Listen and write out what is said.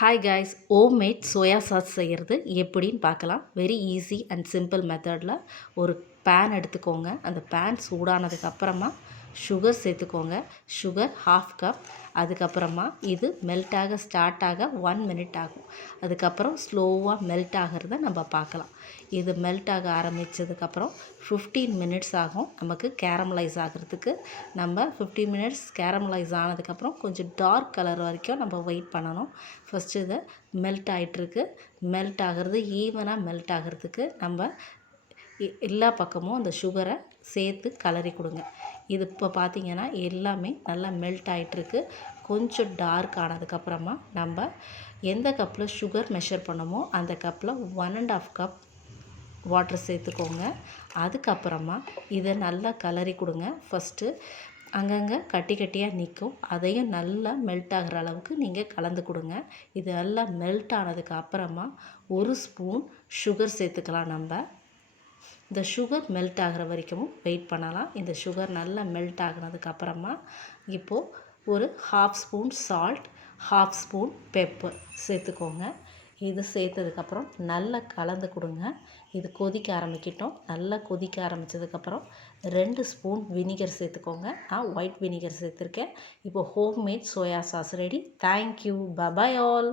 Hi guys, homemade soya sauce செய்கிறது எப்படின்னு பார்க்கலாம். வெரி ஈஸி அண்ட் சிம்பிள் மெத்தடில் ஒரு பேன் எடுத்துக்கோங்க. அந்த பேன் சூடானதுக்கு அப்புறமா சுகர் சேர்த்துக்கோங்க. Sugar 1/2 cup. அதுக்கப்புறமா இது மெல்ட் ஆக ஸ்டார்ட் ஆக 1 மினிட் ஆகும். அதுக்கப்புறம் ஸ்லோவாக மெல்ட் ஆகிறத நம்ம பார்க்கலாம். இது மெல்ட் ஆக ஆரம்பித்ததுக்கப்புறம் 15 மினிட்ஸ் ஆகும் நமக்கு கேரமலைஸ் ஆகிறதுக்கு. நம்ம 15 மினிட்ஸ் கேரமலைஸ் ஆனதுக்கப்புறம் கொஞ்சம் டார்க் கலர் வரைக்கும் நம்ம வெயிட் பண்ணணும். ஃபஸ்ட்டு இதை மெல்ட் ஆகிட்டுருக்கு. மெல்ட் ஆகிறது ஈவனாக மெல்ட் ஆகிறதுக்கு நம்ம எல்லா பக்கமும் அந்த சுகரை சேர்த்து கலரி கொடுங்க. இது இப்போ பார்த்திங்கன்னா எல்லாமே நல்லா மெல்ட் ஆகிட்டுருக்கு. கொஞ்சம் டார்க் ஆனதுக்கப்புறமா நம்ம எந்த கப்பில் சுகர் மெஷர் பண்ணமோ அந்த கப்பில் 1.5 கப் வாட்டர் சேர்த்துக்கோங்க. அதுக்கப்புறமா இதை நல்லா கலரி கொடுங்க. ஃபஸ்ட்டு அங்கங்கே கட்டி கட்டியாக நிற்கும், அதையும் நல்லா மெல்ட் ஆகிற அளவுக்கு நீங்கள் கலந்து கொடுங்க. இது நல்லா மெல்ட் ஆனதுக்கு அப்புறமா 1 ஸ்பூன் சுகர் சேர்த்துக்கலாம். நம்ம இந்த சுகர் மெல்ட் ஆகிற வரைக்கும் வெயிட் பண்ணலாம். இந்த சுகர் நல்லா மெல்ட் ஆகினதுக்கப்புறமா இப்போது ஒரு 1/2 ஸ்பூன் சால்ட், 1/2 ஸ்பூன் பெப்பர் சேர்த்துக்கோங்க. இது சேர்த்ததுக்கப்புறம் நல்லா கலந்து கொடுங்க. இது கொதிக்க ஆரம்பிக்கட்டும். நல்லா கொதிக்க ஆரம்பித்ததுக்கப்புறம் 2 ஸ்பூன் வினிகர் சேர்த்துக்கோங்க. நான் ஒயிட் வினிகர் சேர்த்துருக்கேன். இப்போ homemade soya sauce ready. Thank you. Bye bye all.